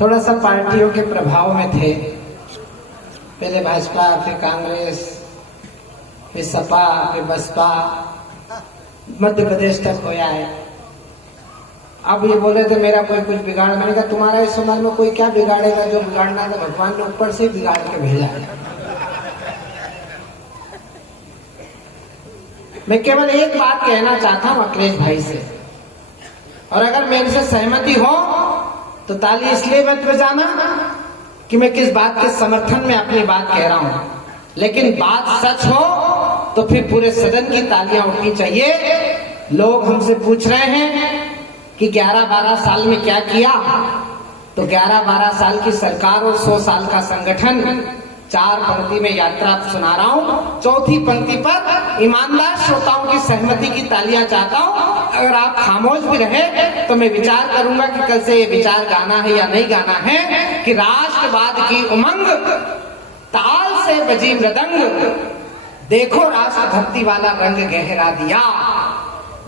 थोड़ा सा पार्टियों के प्रभाव में थे। पहले भाजपा, फिर कांग्रेस, फिर सपा, फिर बसपा, मध्य प्रदेश तक होया है। अब ये बोले थे मेरा कोई कुछ बिगाड़, मैंने कहा तुम्हारा इस उम्र में कोई क्या बिगाड़ेगा, जो बिगाड़ना था भगवान ने ऊपर से बिगाड़ के भेजा है। मैं केवल एक बात कहना चाहता हूं अखिलेश भाई से, और अगर मेरे से सहमति हो तो ताली इसलिए मत बजाना कि मैं किस बात के समर्थन में अपनी बात कह रहा हूं, लेकिन बात सच हो तो फिर पूरे सदन की तालियां उठनी चाहिए। लोग हमसे पूछ रहे हैं कि 11-12 साल में क्या किया, तो 11-12 साल की सरकार और 100 साल का संगठन, 4 पंक्ति में यात्रा सुना रहा हूं। चौथी पंक्ति पर ईमानदार श्रोताओं की सहमति की तालियां चाहता हूं। अगर आप खामोश भी रहे तो मैं विचार करूंगा कि कल से ये विचार गाना है या नहीं गाना है कि राष्ट्रवाद की उमंग, ताल से बजी मृदंग, देखो राष्ट्रभक्ति वाला रंग गहरा दिया,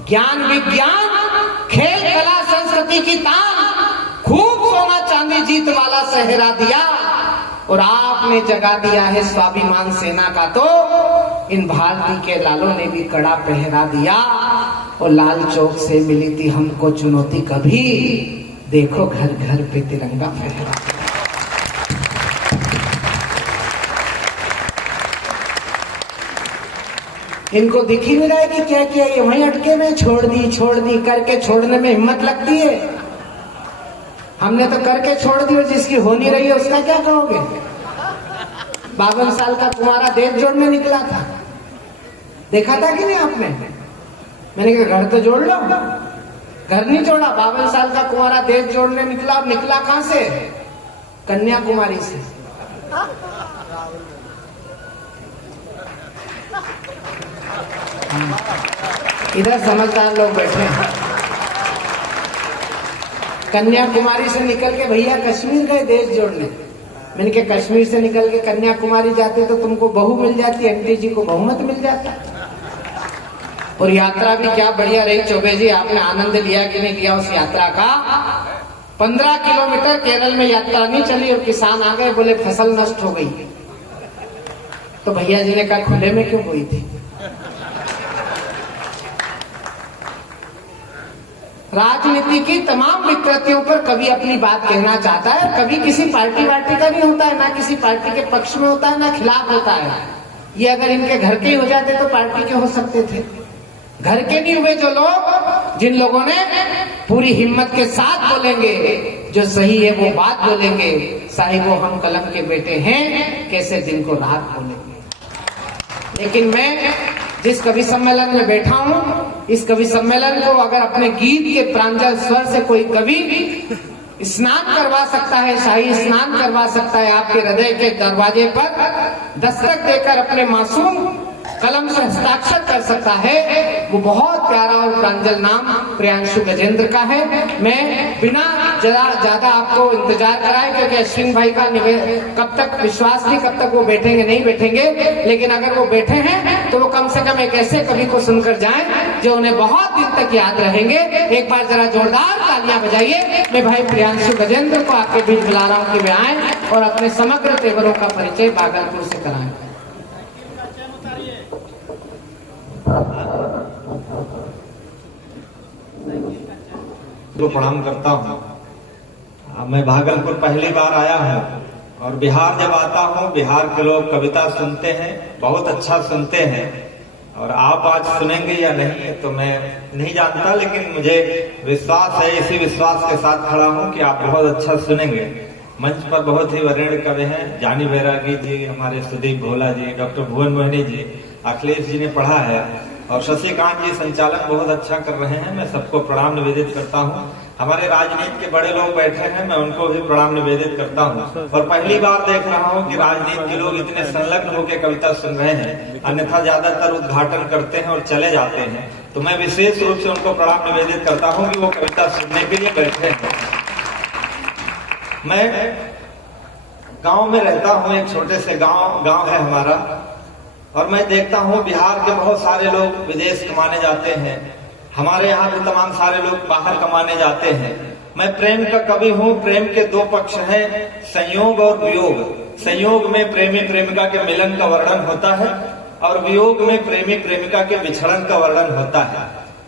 ज्ञान विज्ञान खेल कला संस्कृति की तान, खूब सोना चांदी जीत वाला सहरा दिया, और आपने जगा दिया है स्वाभिमान सेना का, तो इन भारती के लालों ने भी कड़ा पहरा दिया, और लाल चौक से मिली थी हमको चुनौती कभी, देखो घर घर पे तिरंगा फहरा। इनको दिख ही नहीं रहा है कि क्या किया, ये वहीं अटके में छोड़ दी करके छोड़ने में हिम्मत लगती है। हमने तो करके छोड़ दी, और जिसकी हो नहीं रही है उसका क्या कहोगे। 52 साल का कुंवारा देश जोड़ने निकला था, देखा था कि नहीं आपने? मैंने कहा घर तो जोड़ लो, घर नहीं जोड़ा। 52 साल का कुंवारा देश जोड़ने निकला, और निकला कहां से? कन्याकुमारी से। इधर समझदार लोग बैठे हैं। कन्याकुमारी से निकल के भैया कश्मीर गए देश जोड़ने। मैंने कहा कश्मीर से निकल के कन्याकुमारी जाते तो तुमको बहू मिल जाती, एमपी जी को बहुमत मिल जाता। और यात्रा भी क्या बढ़िया रही चौबे जी, आपने आनंद लिया कि नहीं लिया उस यात्रा का? 15 किलोमीटर केरल में यात्रा नहीं चली और किसान आ गए, बोले फसल नष्ट हो गई। तो भैया जी ने कहा खुले में क्यों हुई थी? राजनीति की तमाम विकृतियों पर कभी अपनी बात कहना चाहता है, कभी किसी पार्टी का नहीं होता है, ना किसी पार्टी के पक्ष में होता है, ना खिलाफ होता है। ये अगर इनके घर के ही हो जाते तो पार्टी के हो सकते थे। घर के नहीं हुए जो लोग, जिन लोगों ने पूरी हिम्मत के साथ बोलेंगे, जो सही है वो बात बोलेंगे, साहिबो हम कलम के बेटे हैं, कैसे दिन को रात बोलेंगे। लेकिन मैं जिस कवि सम्मेलन में बैठा हूं, इस कवि सम्मेलन को अगर अपने गीत के प्रांजल स्वर से कोई कवि स्नान करवा सकता है, शाही स्नान करवा सकता है, आपके हृदय के दरवाजे पर दस्तक देकर अपने मासूम कलम से हस्ताक्षर कर सकता है, वो बहुत प्यारा और प्रांजल नाम प्रियांशु गजेंद्र का है। मैं बिना ज्यादा आपको इंतजार कराए, क्योंकि अश्विन भाई का कब तक विश्वास नहीं कब तक वो बैठेंगे नहीं बैठेंगे, लेकिन अगर वो बैठे हैं तो वो कम से कम एक ऐसे कवि को सुनकर जाएं जो उन्हें बहुत दिन तक याद रहेंगे। एक बार जरा जोरदार तालियां बजाइए। मैं भाई प्रियांशु गजेंद्र को आपके बीच बुला रहा हूँ कि वे आए और अपने समग्र तेवरों का परिचय भागलपुर से कराएं। तो प्रणाम करता हूँ। मैं भागलपुर पहली बार आया हूँ, और बिहार जब आता हूँ, बिहार के लोग कविता सुनते हैं, बहुत अच्छा सुनते हैं, और आप आज सुनेंगे या नहीं तो मैं नहीं जानता, लेकिन मुझे विश्वास है, इसी विश्वास के साथ खड़ा हूँ कि आप बहुत अच्छा सुनेंगे। मंच पर बहुत ही वरेण्य कवि हैं, जानी बैरागी जी, हमारे सुदीप भोला जी, डॉक्टर भुवन मोहिनी जी, अखिलेश जी ने पढ़ा है, और शशिकांत जी संचालक बहुत अच्छा कर रहे हैं। मैं सबको प्रणाम निवेदित करता हूं। हमारे राजनीति के बड़े लोग बैठे हैं, मैं उनको भी प्रणाम निवेदित करता हूं। और पहली बार देख रहा हूं कि राजनीति के लोग इतने संलग्न होकर कविता सुन रहे हैं, अन्यथा ज्यादातर उद्घाटन करते हैं और चले जाते हैं। तो मैं विशेष रूप से उनको प्रणाम निवेदित करता हूँ कि वो कविता सुनने के लिए बैठे हैं। मैं गांव में रहता हूँ, एक छोटे से गांव है हमारा, और मैं देखता हूँ बिहार के बहुत सारे लोग विदेश कमाने जाते हैं, हमारे यहाँ भी तमाम सारे लोग बाहर कमाने जाते हैं, मैं प्रेम का कवि हूँ। प्रेम के दो पक्ष हैं, संयोग और वियोग। संयोग में प्रेमी प्रेमिका के मिलन का वर्णन होता है और वियोग में प्रेमी प्रेमिका के विछड़न का वर्णन होता है।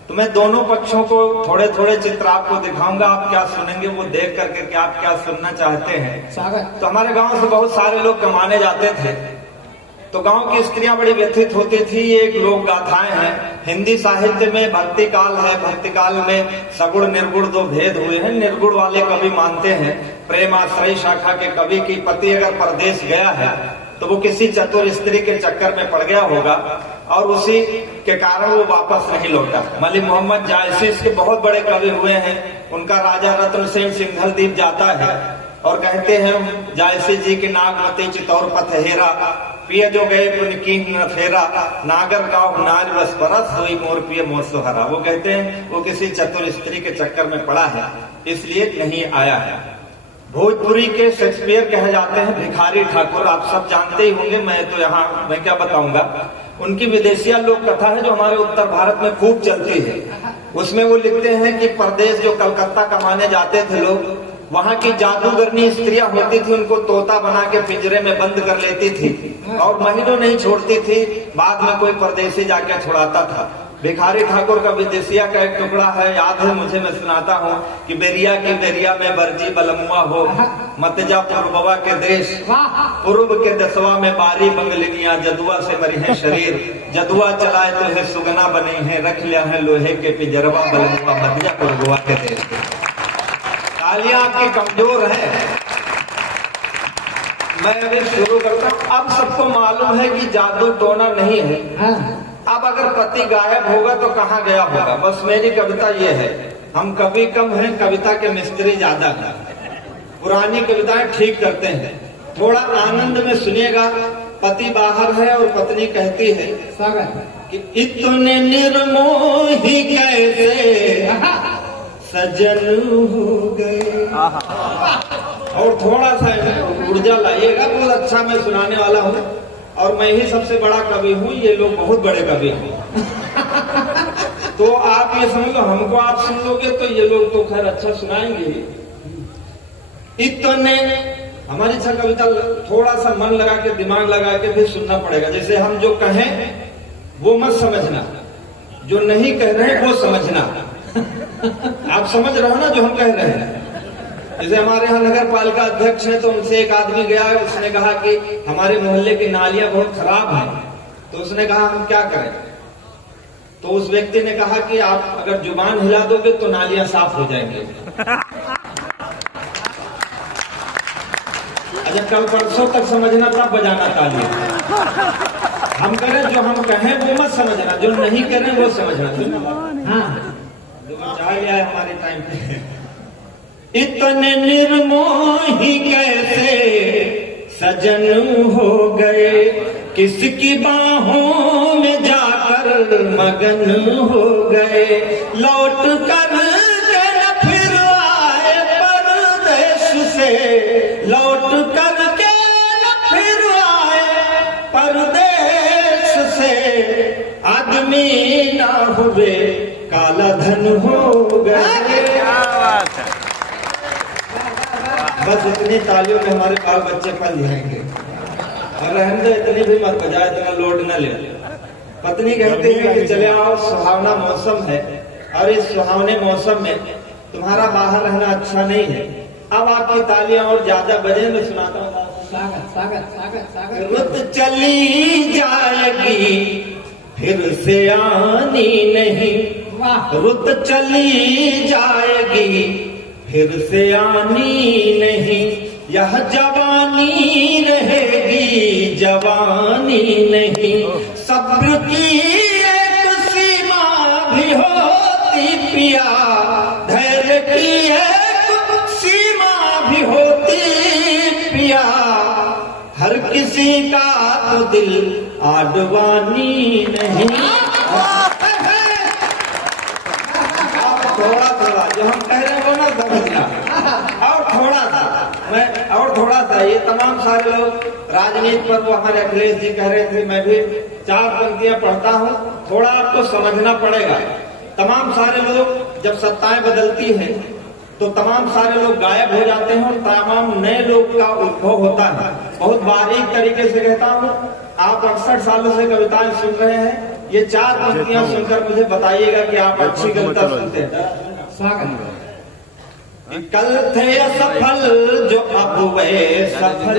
तो मैं दोनों पक्षों को थोड़े थोड़े चित्र आपको दिखाऊंगा, आप क्या सुनेंगे वो देख करके कि आप क्या सुनना चाहते हैं। स्वागत। तो हमारे गांव से बहुत सारे लोग कमाने जाते थे, तो गांव की स्त्रियां बड़ी व्यथित होती थी। ये एक लोक गाथाएं हैं। हिंदी साहित्य में भक्ति काल है, भक्ति काल में सगुण निर्गुण दो भेद हुए हैं। निर्गुण वाले कवि मानते हैं प्रेम आश्रय शाखा के कवि की पति अगर परदेश गया है तो वो किसी चतुर स्त्री के चक्कर में पड़ गया होगा और उसी के कारण वो वापस नहीं लौटा। मलिक मोहम्मद जायसी इसके बहुत बड़े कवि हुए हैं। उनका राजा रत्न सेन सिंघल द्वीप जाता है और कहते हैं जायसी जी की नागमती चितौर पथहेरा, पिय जो गए पुन कीन न फेरा, नागर गाँव नार बस परस हुई मोर पिय मोर सुहरा। वो कहते हैं वो किसी चतुर स्त्री के चक्कर में पड़ा है इसलिए नहीं आया है। भोजपुरी के शेक्सपियर कहे जाते हैं भिखारी ठाकुर, आप सब जानते ही होंगे, मैं क्या बताऊंगा। उनकी विदेशिया लोक कथा है जो हमारे उत्तर भारत में खूब चलती है। उसमें वो लिखते हैं कि परदेश जो कलकत्ता कमाने जाते थे लोग, वहाँ की जादूगरनी स्त्रियां होती थी, उनको तोता बना के पिंजरे में बंद कर लेती थी और महीनों नहीं छोड़ती थी। बाद में कोई परदेशी जाके छुड़ाता था। भिखारी ठाकुर का विदेशिया का एक टुकड़ा है, याद है मुझे, मैं सुनाता हूँ कि बेरिया की बेरिया में बरजी बलमुआ हो, मत जा पूर्ववा के देश, पूर्व के दसवा में बारी बंगलिनिया, जदुआ से मरी है शरीर, जदुआ चलाए तो है सुगना बनी है, रख लिया है लोहे के पिंजरवा बलमुआ, मत जा पूर्ववा के देश। तालियां आपकी कमजोर है। मैं अभी शुरू करता हूँ। अब सबको मालूम है कि जादू टोना नहीं है। अब अगर पति गायब होगा तो कहाँ गया होगा। बस मेरी कविता ये है, हम कवि कम हैं, कविता के मिस्त्री ज्यादा हैं। पुरानी कविताएं ठीक करते हैं, थोड़ा आनंद में सुनिएगा। पति बाहर है और पत्नी कहती है कि इतने निर्मोही कैसे सजन हो गए। और थोड़ा सा ऊर्जा लाइएगा, बहुत अच्छा मैं सुनाने वाला हूँ और मैं ही सबसे बड़ा कवि हूँ, ये लोग बहुत बड़े कवि हैं। तो आप ये समझ लो, हमको आप सुन लोगे तो ये लोग तो खैर अच्छा सुनाएंगे। इतने हमारी अच्छा कविता थोड़ा सा मन लगा के दिमाग लगा के भी सुनना पड़ेगा। जैसे हम जो कहें वो मत समझना, जो नहीं कह रहे वो समझना। आप समझ रहे हो ना जो हम कह रहे हैं। जैसे हमारे यहाँ नगर पालिका अध्यक्ष है, तो उनसे एक आदमी गया, उसने कहा कि हमारे मोहल्ले की नालियां बहुत खराब हैं। तो उसने कहा हम क्या करें। तो उस व्यक्ति ने कहा कि आप अगर जुबान हिला दोगे तो नालियां साफ हो जाएंगी। अच्छा, कल परसों तक समझना तब बजाना तालियां। हम करें जो हम कहें वो मत समझना, जो नहीं करें वो समझना। हाँ, चाह लिया है हमारे टाइम पे। इतने निर्मोही कैसे सजन हो गए, किसकी बाहों में जाकर मगन हो गए, लौट कर के न फिर आए परदेश से, लौट कर के न फिर आए परदेश से, आदमी ना हुए काला धन हो गए। बस इतनी तालियों में हमारे बाल बच्चे पल जाएंगे। और रहने दो, इतनी भी मत बजाए, इतना लोड न ले। पत्नी कहती है कि चले आओ, सुहावना मौसम है और इस सुहावने मौसम में तुम्हारा बाहर रहना अच्छा नहीं है। अब आपकी तालियां और ज्यादा बजे, मैं सुनाता हूँ। स्वागत स्वागत स्वागत स्वागत। रुत चली जाएगी फिर से आनी नहीं, रुत चली जाएगी फिर से आनी नहीं, यह जवानी रहेगी जवानी नहीं, सब्र की एक सीमा भी होती पिया, धैर्य की एक सीमा भी होती पिया, हर किसी का तो दिल आडवानी नहीं। थोड़ा थोड़ा जो हम कह रहे हैं वो ना समझना, और थोड़ा सा ये तमाम सारे लोग राजनीति पर, वो हमारे अखिलेश जी कह रहे थे, मैं भी 4 पंक्तियां पढ़ता हूँ, थोड़ा आपको समझना पड़ेगा। तमाम सारे लोग जब सत्ताएं बदलती हैं तो तमाम सारे लोग गायब हो जाते हैं और तमाम नए लोग का उद्भव होता है। बहुत बारीक तरीके से कहता हूँ, आप 68 सालों से कविताएं सुन रहे हैं, ये 4 पंक्तियां सुनकर मुझे बताइएगा कि आप अच्छी कविता सुनते हैं। स्वागत। कल थे असफल जो अब वे सफल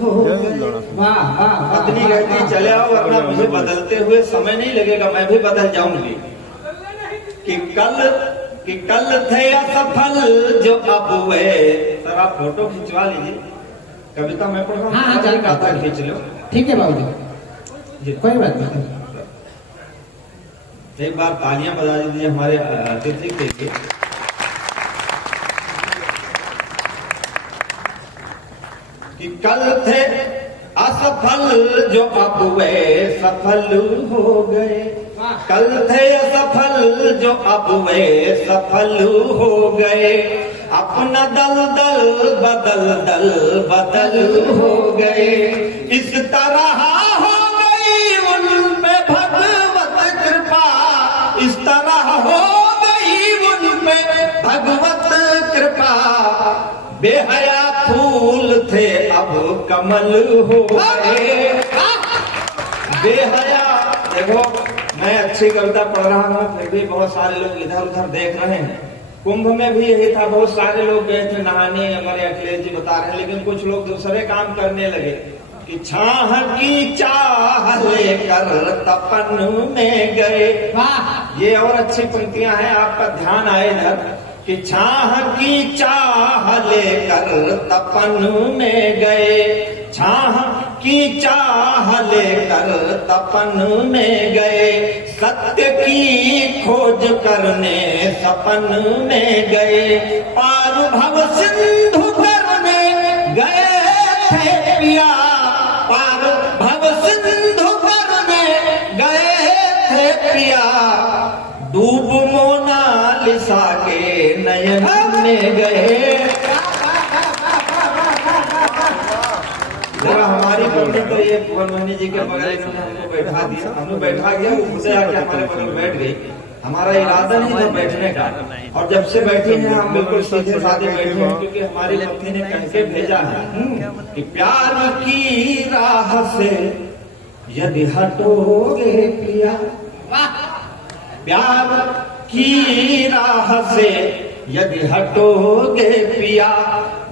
हो गए। वाह वाह। पत्नी कहती चले आओ वरना मुझे बदलते हुए समय नहीं लगेगा, मैं भी बदल जाऊंगी। कि कल थे असफल जो अब वे। सर आप फोटो खिंचवा लीजिए, कविता मैं पढ़ रहा हूँ। हाँ, हाँ, खींच लो। ठीक है बाबू जी, कोई बात नहीं। एक बार तालियां बजा दीजिए हमारे अतिथि के लिए। कि कल थे असफल जो अब वे सफल हो गए। कल थे असफल जो अब वे सफल हो गए। अपना दल बदल हो गए। इस तरह हो गई उन पे भगवत कृपा। इस तरह हो गई उन पे भगवत कृपा। बेहया फूल थे अब कमल हो गए। बेहया, देखो मैं अच्छी कविता पढ़ रहा हूँ फिर भी बहुत सारे लोग इधर उधर देख रहे हैं। कुंभ में भी यही था, बहुत सारे लोग गए थे नहाने, हमारे अखिलेश जी बता रहे हैं, लेकिन कुछ लोग दूसरे काम करने लगे। कि छाह की चाह लेकर तपन में गए। ये और अच्छी पंक्तियां हैं, आपका ध्यान आए इधर। कि छाह की चाह लेकर तपन में गए। छाह की चाह लेकर तपन में गए। सत्य की खोज करने सपन में गए। पार भव सिंधु करने गए थे पिया। पार भव सिंधु करने गए थे पिया। डूब मोनालिसा के नयन में गए। जरा हमारी पत्नी तो ये भुवन जी के बगल में हमको बैठा दिया, हमने बैठा दिया, वो मुझे आके हमारे बगल बैठ गई। हमारा इरादा नहीं था बैठने का, और जब से बैठे हैं हम बिल्कुल सीधे साधे बैठे हैं, क्योंकि हमारी पत्नी ने कह के भेजा है कि प्यार की राह से यदि हटोगे पिया। प्यार की राह से यदि हटोगे पिया।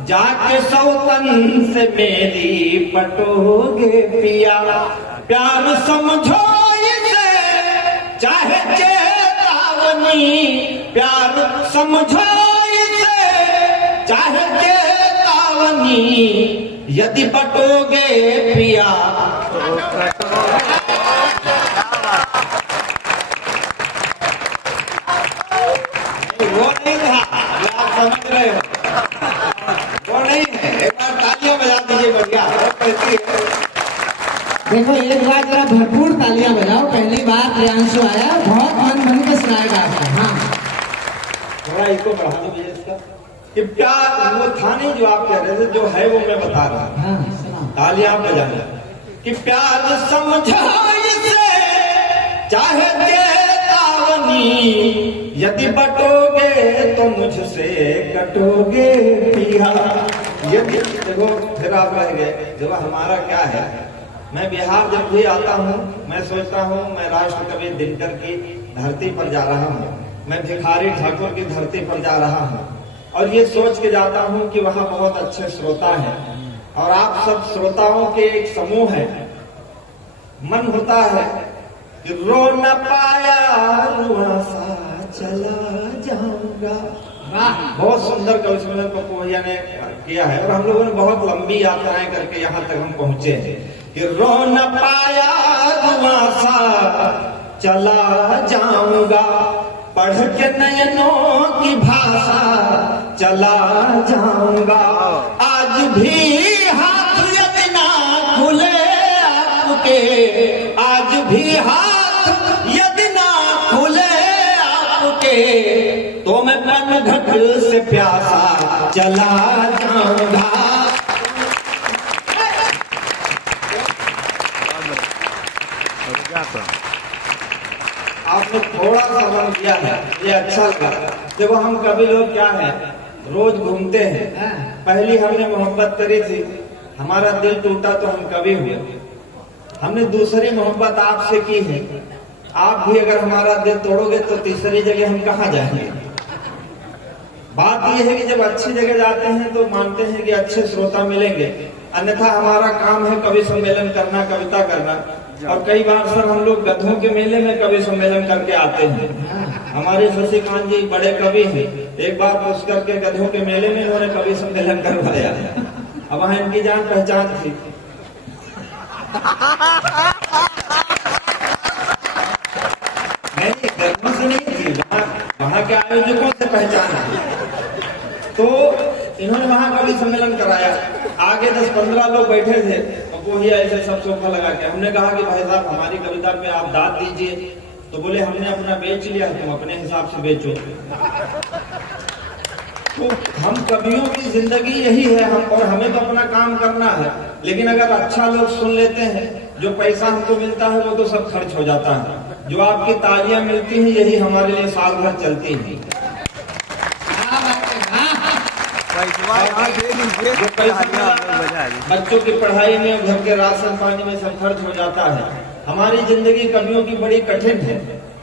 जाके सौतन से मेरी पटोगे पिया। प्यार समझो इसे चाहे चेतावनी। प्यार समझो इसे चाहे चेतावनी। यदि बटोगे पिया। वो नहीं था, आप समझ रहे हो, वो नहीं है। एक बार तालियां बजा दीजिए, बढ़िया। देखो एक बार जरा भरपूर तालियां बजाओ, पहली बार प्रियांशु आया, बहुत मन बन के सुनाएगा आपको। हाँ थोड़ा इसको बढ़ा दो भैया इसका। कि प्यार वो था नहीं जो आप कह रहे थे, जो है वो मैं बता रहा हूँ। हाँ, तालियां बजाना। कि प्यार समझो इसे चाहे चेतावनी। यदि बटोगे तो मुझसे कटोगे पिया। यदि देखो फिर आप रह गए। देखो हमारा क्या है, मैं बिहार जब भी आता हूँ मैं सोचता हूँ मैं राष्ट्र कवि दिनकर की धरती पर जा रहा हूँ, मैं भिखारी ठाकुर की धरती पर जा रहा हूँ, और ये सोच के जाता हूँ कि वहाँ बहुत अच्छे श्रोता हैं और आप सब श्रोताओं के एक समूह है। मन होता है कि रो न पाया रुआ सा चला जाऊंगा। बहुत सुंदर कवि सम्मेलन पप्पू भैया ने किया है, और हम लोगों ने बहुत लंबी यात्राएं करके यहाँ तक हम पहुंचे हैं। कि रो न पाया रुआ सा चला जाऊंगा। पढ़ के नयनों की भाषा चला जाऊंगा। आज भी हाथ यदि ना खुले आपके। आज भी हाथ यदि ना खुले आपके। तो मैं पनघट से प्यासा चला जाऊंगा। आपने थोड़ा सा मन किया है, ये अच्छा लगा। देखो हम कभी लोग क्या है, रोज घूमते हैं। पहली हमने मोहब्बत करी थी, हमारा दिल टूटा तो हम कवि हुए। हमने दूसरी मोहब्बत आपसे की है, आप भी अगर हमारा दिल तोड़ोगे तो तीसरी जगह हम कहाँ जाएंगे। बात यह है कि जब अच्छी जगह जाते हैं तो मानते हैं कि अच्छे श्रोता मिलेंगे, अन्यथा हमारा काम है कवि सम्मेलन करना, कविता करना। और कई बार सर हम लोग गधों के मेले में कवि सम्मेलन करके आते हैं। हमारे शशिकांत जी बड़े कवि हैं, एक बार पुष्कर के गधों के मेले में इन्होंने कवि सम्मेलन करवाया। अब वहां इनकी जान पहचान थी। नहीं, गधों से नहीं थी, वहां के आयोजकों से पहचान थी। तो इन्होंने वहां कवि सम्मेलन कराया, आगे 10-15 लोग बैठे थे, वो ही ऐसे सब सोफा लगा के। हमने कहा कि भाई साहब हमारी कविता पे आप दाद दीजिए, तो बोले हमने अपना बेच लिया, तुम अपने हिसाब से बेचो। तो हम कवियों की जिंदगी यही है, हम और हमें तो अपना काम करना है, लेकिन अगर अच्छा लोग सुन लेते हैं, जो पैसा हमको मिलता है वो तो सब खर्च हो जाता है। जो आपकी तालियां मिलती हैं यही हमारे लिए साल भर चलती है। बच्चों की पढ़ाई में, घर के राशन पानी में सब खर्च हो जाता है। हमारी जिंदगी कवियों की बड़ी कठिन है,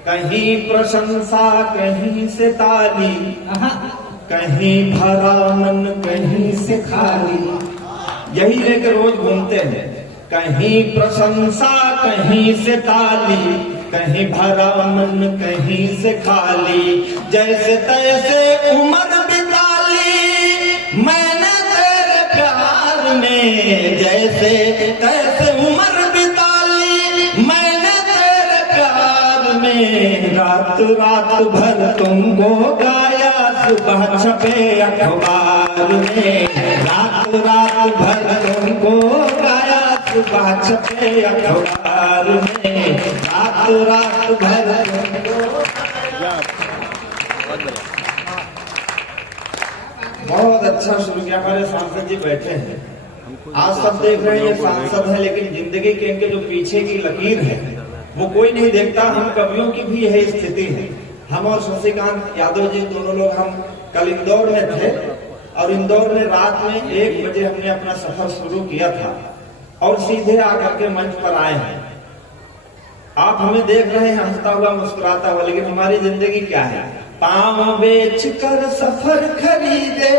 कहीं प्रशंसा कहीं से ताली, कहीं भरा मन कहीं से खाली। यही लेकर रोज घूमते हैं, कहीं प्रशंसा कहीं से ताली, कहीं भरा मन कहीं से खाली। जैसे तैसे उम्र मैंने तेरे प्यार में, जैसे तैसे उम्र बिताली मैंने तेरे प्यार में। रात रात भर तुमको गाया, सुबह छपे अखबार में। रात रात भर तुमको गाया, सुबह छपे अखबार में। रात रात भर तुमको। बहुत अच्छा शुरू किया। हमारे सांसद जी बैठे हैं, आज सब देख रहे हैं ये सांसद है, लेकिन जिंदगी के इनके जो पीछे की लकीर है वो कोई नहीं देखता। हम कवियों की भी यही स्थिति है। हम और शशिकांत यादव जी दोनों लोग हम कल इंदौर में थे, और इंदौर में रात में 1 बजे हमने अपना सफर शुरू किया था और सीधे आकर के मंच पर आए हैं। आप हमें देख रहे हैं हंसता हुआ, मुस्कुराता हुआ, लेकिन हमारी जिंदगी क्या है। पाँव बेच कर सफर खरीदे,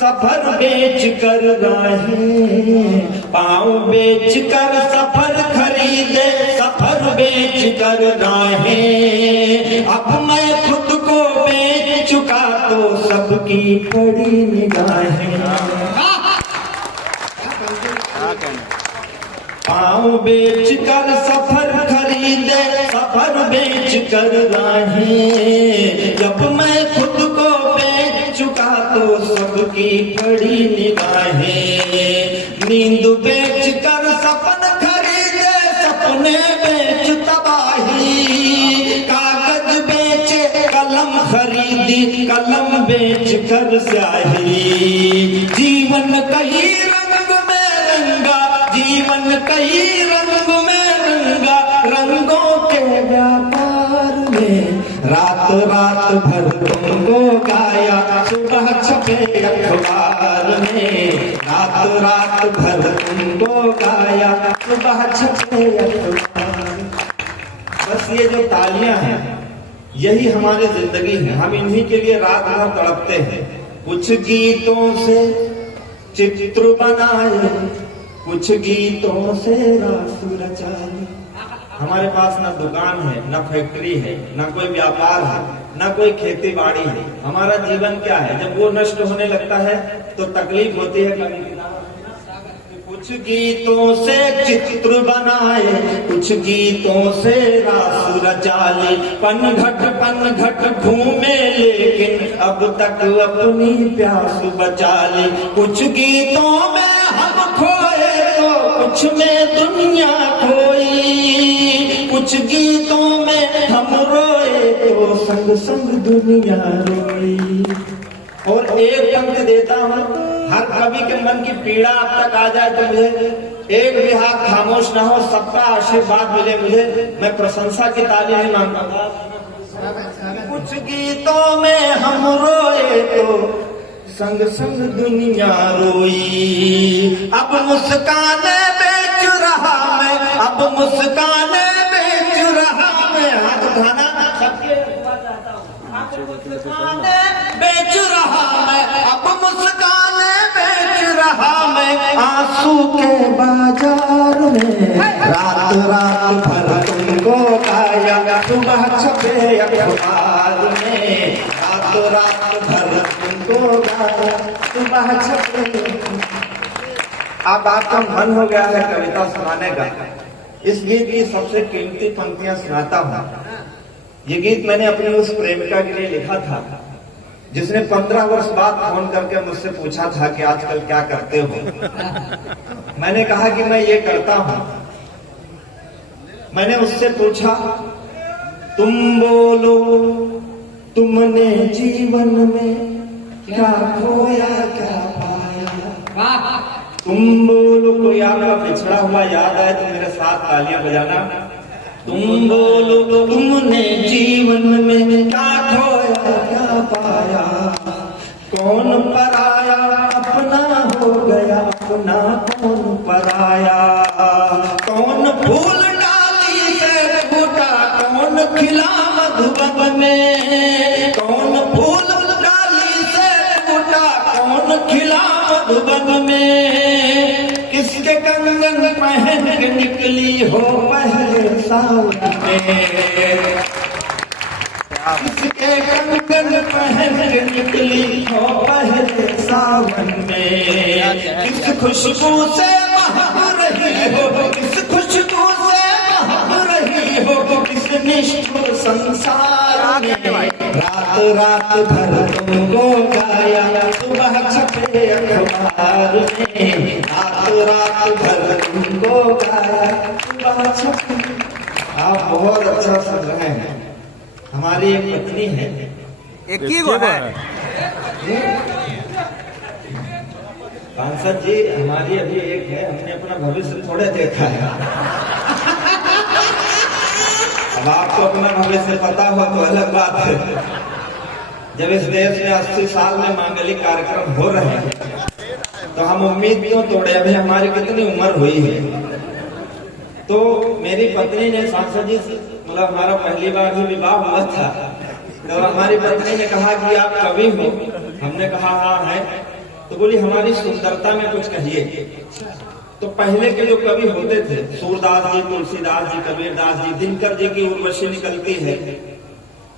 सफर बेच कर राहें। पाँव बेच कर सफर खरीदे, सफर बेच कर राहें। अब मैं खुद को बेच चुका तो सबकी पड़ी निगाहें। पाँव बेच कर सफर खरीदे, सफर बेच कर राहें। जब मैं खुद को बेच चुका तो सबकी पड़ी निगाहें। नींद बेच कर सपन खरीदे, सपने बेच तबाही। कागज बेचे कलम खरीदी, कलम बेच कर स्याही। जीवन कई रंग में रंगा, जीवन कई रंग में रंगा, रंगों के व्यापार में। रात रात भर तुमको गाया, सुबह छपे अखबार में। रात रात भर तुमको गाया, सुबह छपे अखबार। बस ये जो तालियां हैं यही हमारी जिंदगी है। हम इन्हीं के लिए रात भर तड़पते हैं। कुछ गीतों से चित्र बनाए, कुछ गीतों से रास रचाए। हमारे पास ना दुकान है, ना फैक्ट्री है, ना कोई व्यापार है, ना कोई खेती बाड़ी है। हमारा जीवन क्या है, जब वो नष्ट होने लगता है तो तकलीफ होती है। कुछ गीतों से चित्र बनाए, कुछ गीतों से रास रचाले। पन घट घूमे लेकिन अब तक अपनी प्यास बचा ले। कुछ गीतों में हम खोए तो कुछ में दुनिया खोई। कुछ गीतों में हम रोए तो संग संग दुनिया रोई। और एक पंक्ति देता हूँ, हर कवि के मन की पीड़ा अब तक आ जाए तो मुझे एक भी हाथ खामोश ना हो, सबका आशीर्वाद मिले मुझे। मैं प्रशंसा की ताली नहीं मांगता। कुछ गीतों में हम रोए तो संग संग दुनिया रोई। अब मुस्काने बेच रहा मैं, अब मुस्काने बेच रहा मैं। हाथ उठाना सबके चाहता हूँ। मुस्काने बेच रहा मैं, अब मुस्काने बेच रहा मैं। आंसू के बाजार में रात रात भर तुमको गाया, सुबह छपे अखबार में। रात रात भर तुमको गाया, सुबह छपे। अब आपका मन हो गया है कविता सुनाने का। इस गीत की सबसे कीमती पंक्तियां सुनाता हूँ। ये गीत मैंने अपनी उस प्रेमिका के लिए लिखा था जिसने 15 वर्ष बाद फोन करके मुझसे पूछा था कि आजकल क्या करते हो। मैंने कहा कि मैं ये करता हूं। मैंने उससे पूछा, तुम बोलो तुमने जीवन में क्या खोया क्या पाया। तुम बोलो, कोई आपका पिछड़ा हुआ याद आए तो मेरे साथ तालियां बजाना। तुम बोलो तुमने जीवन में क्या खोया क्या पाया। कौन पराया अपना हो गया अपना, कौन पराया। कौन फूल डाली से फूटा, कौन खिला मधुबन में। कौन फूल डाली से फूटा, कौन खिला मधुबन में। किसके कंगन पहन के निकली हो पहले सावन में। किसके कंगन पहन के निकली हो पहले सावन में। किस खुशबू से महक रही हो, किस खुशबू से महक रही हो, किस निष्ठुर संसार में। रात रात भर तुमको गाया, सुबह छपे अखबार में। रात रात भर तुमको गाया, सुबह छपे। आप बहुत अच्छा सुन रहे हैं। हमारी एक पत्नी है, एक ही वो है सांसद जी। हमारी अभी एक है, हमने अपना भविष्य थोड़े देखा है। अब आपको अपना भविष्य पता हो तो अलग बात है। जब इस देश में 80 साल में मांगलिक कार्यक्रम हो रहे हैं तो हम उम्मीद क्यों तोड़े। अभी हमारी कितनी उम्र हुई है। तो मेरी पत्नी ने सांसद जी, मतलब हमारा पहली बार ही विवाह हुआ था, तो हमारी पत्नी ने कहा कि आप कवि हो। हमने कहा हाँ है। तो बोली हमारी सुंदरता में कुछ कहिए। तो पहले के जो कवि होते थे, सूरदास जी, तुलसीदास जी, कबीरदास जी, दिनकर जी की उर्वशी निकलती है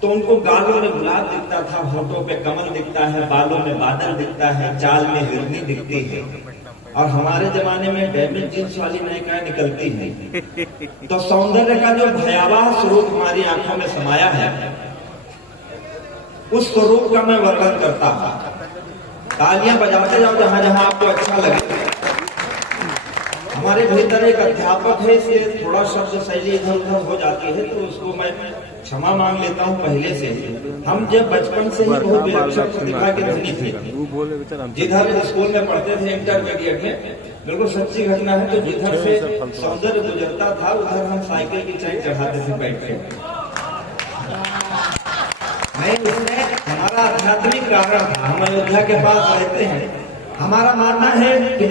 तो उनको गालों में गुलाब दिखता था, होठों पे कमल दिखता है, बालों में बादल दिखता है, चाल में हिरनी दिखती है। और हमारे जमाने में डैमेज जींस वाली नायिकाएं निकलती हैं। तो सौंदर्य का जो भयावह स्वरूप हमारी आंखों में समाया है, उस स्वरूप का मैं वर्णन करता हूं। तालियां बजाते जाओ जहां जहां आपको अच्छा लगे। हमारे भीतर एक अध्यापक है, इसलिए थोड़ा शब्द शैली इधर उधर हो जाती है तो उसको मैं क्षमा मांग लेता हूँ पहले से। हम जब बचपन से ही बहुत विलक्षण प्रतिभा के धनी थे। जिधर स्कूल में पढ़ते थे इंटरमीडिएट में, बिल्कुल सच्ची घटना है, तो जिधर से सौंदर्य गुजरता था उधर हम साइकिल की चैन चढ़ाते थे बैठ के। हमारा आध्यात्मिक कारण था। हम अयोध्या के पास रहते हैं। हमारा मानना है कि